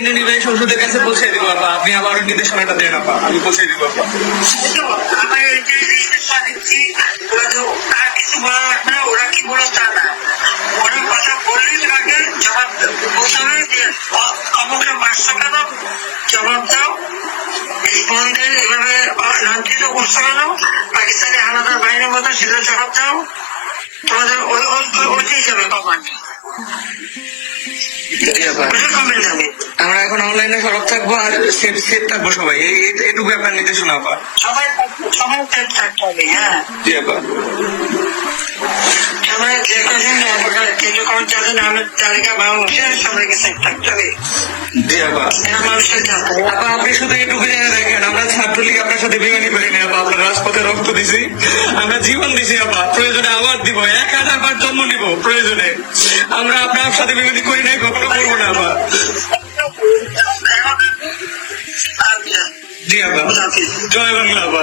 নির্বাহী সংসদের কাছে পৌঁছে দিব আপা। আপনি আবার ওই নির্দেশনাটা দেন আপা। আমি পৌঁছে দিব আপা। আমার ওরা কি বলে তা না। ওরা কথা বললেই তোমাকে জবাব যে অ- অমুকে মারছো জবাব দাও। বন্ধের এভাবে লাঞ্ছিত করছ কেন পাকিস্তানি হানাদার বাহিনীর মতো সেটা জবাব দাও। তোমাদের ওই ওই- যাবে কমান্ড। জি আপা ওইটা কমে যাবে অনলাইনে সরব থাকব আর সেফ সেফ থাকব সবাই। এই- আপনার নির্দেশনা আপা সবাই সবাই সেফ থাকতে হবে হ্যাঁ। জি আপা। সবাই যে কজন কেন্দ্র কর্মচারী নামের তালিকা মানুষের সবাইকে সেফ থাকতে হবে। জি আপা। মানুষের আপা আপনি শুধু এটুকু জেনে রাখেন আমরা ছাত্রলীগ আপনার সাথে বেমানি করি না আপা। আপনার রাজপথে রক্ত দিছি। আমরা জীবন দিছি আপা। প্রয়োজনে আবার দিব এক হাজার বার জন্ম নিব প্রয়োজনে। আমরা আপনার সাথে বেমানি করি নাই কখনো করব না আপা। জয় বাংলা আপা